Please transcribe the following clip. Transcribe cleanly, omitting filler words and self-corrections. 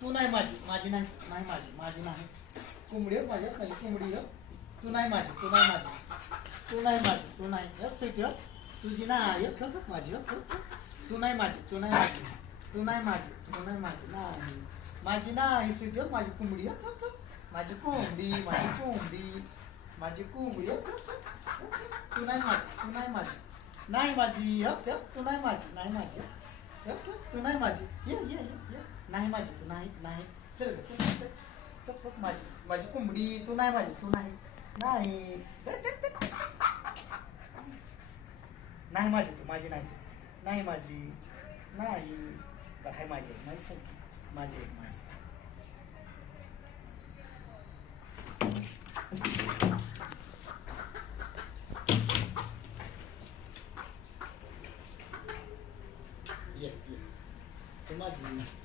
तू नाही माझी, माझी नाही, नाही माझी, माझी नाही. कोंबडी हो माझ्या, माझी कोंबडी हो. तू नाही माझी, तू नाही माझी, तू नाही माझी, तू नाही. एक स्वीट हो, तुझी नाही. एक हो माझी हो. तू नाही माझी, तू नाही माझी, तू नाही माझी, तू नाही माझी, नाही माझी नाही. स्वीट हो माझी कोंबडी हो. माझी कोंबडी, माझी कोंबडी, माझी कोंबडी हो. तू नाही माझी, तू नाही माझी, नाही माझी हो. तू नाही माझी, नाही माझी हो. तू नाही माझी. ये नाही माझी, तू नाही, नाही. चल ग, चल चल. तो माझी, माझी कोंबडी. तू नाही माझी, तू नाही, नाही. नाही माझी, तू माझी नाही, तू नाही माझी, नाही. बरं हाय माझी आहे, माझी सारखी माझी आहे, माझी. ये तू माझी.